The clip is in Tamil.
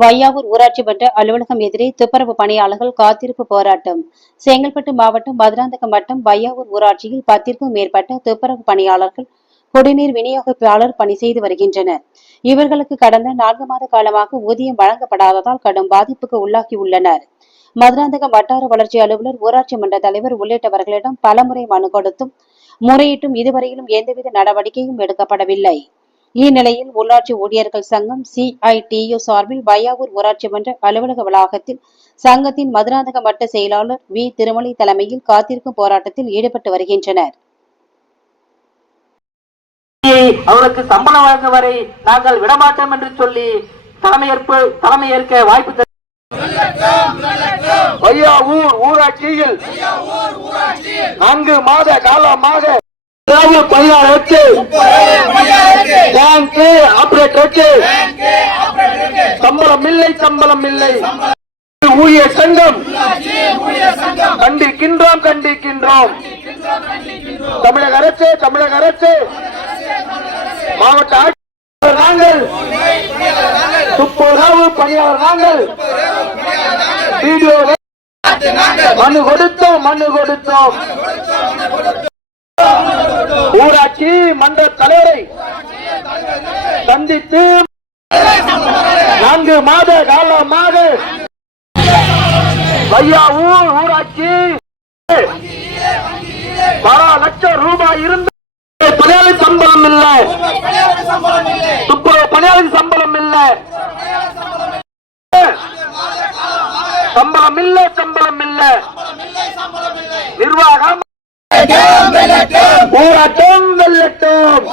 வையாவூர் ஊராட்சி மன்ற அலுவலகம் எதிரே துப்புரவு பணியாளர்கள் காத்திருப்பு போராட்டம். செங்கல்பட்டு மாவட்டம் மதுராந்தகம் வட்டம் வையாவூர் ஊராட்சியில் பத்திற்கும் மேற்பட்ட துப்புரவு பணியாளர்கள் குடிநீர் விநியோகிப்பாளர் பணி செய்து வருகின்றனர். இவர்களுக்கு கடந்த நான்கு மாத காலமாக ஊதியம் வழங்கப்படாததால் கடும் பாதிப்புக்கு உள்ளாகியுள்ளனர். மதுராந்தகம் வட்டார வளர்ச்சி அலுவலர் ஊராட்சி மன்ற தலைவர் உள்ளிட்டவர்களிடம் பலமுறை மனு கொடுத்தும் முறையிட்டும் இதுவரையிலும் எந்தவித நடவடிக்கையும் எடுக்கப்படவில்லை. இந்நிலையில் உள்ளாட்சி ஊழியர்கள் சங்கம் சிஐடியு சார்பில் வையாவூர் ஊராட்சி மன்ற அலுவலக வளாகத்தில் சங்கத்தின் மதுராந்தகம் வட்ட செயலாளர் வி திருமலை தலைமையில் காத்திருக்கும் போராட்டத்தில் ஈடுபட்டு வருகின்றனர். அவருக்கு சம்பளம் வழங்கும் வரை நாங்கள் விடமாட்டோம் என்று சொல்லி தலைமையேற்பு தலைமையேற்க வாய்ப்பு ஊராட்சியில் நான்கு மாத காலமாக உணவு வச்சு பேங்க் ஆபரேட்டருக்கு சம்பளம் இல்லை சம்பளம் இல்லை. ஊழியர் சங்கம் கண்டிக்கின்றோம் கண்டிக்கின்றோம். தமிழக அரசு தமிழக அரசு. மாவட்ட ஆட்சியர் நாங்கள். துப்புரவு பணியாளர் நாங்கள். வீடியோ மனு கொடுத்தோம் மனு கொடுத்தோம். ஊராட்சி மன்ற தலைவரை சந்தித்து நான்கு மாத காலமாக வையாவூர் ஊராட்சி பல லட்சம் ரூபாய் இருந்து பணியாளி சம்பளம் இல்லை. துப்புரவு பணியாளி சம்பளம் இல்லை. சம்பளம் இல்ல சம்பளம் இல்ல. நிர்வாகம் போராட்டம். வெல்லட்டும்.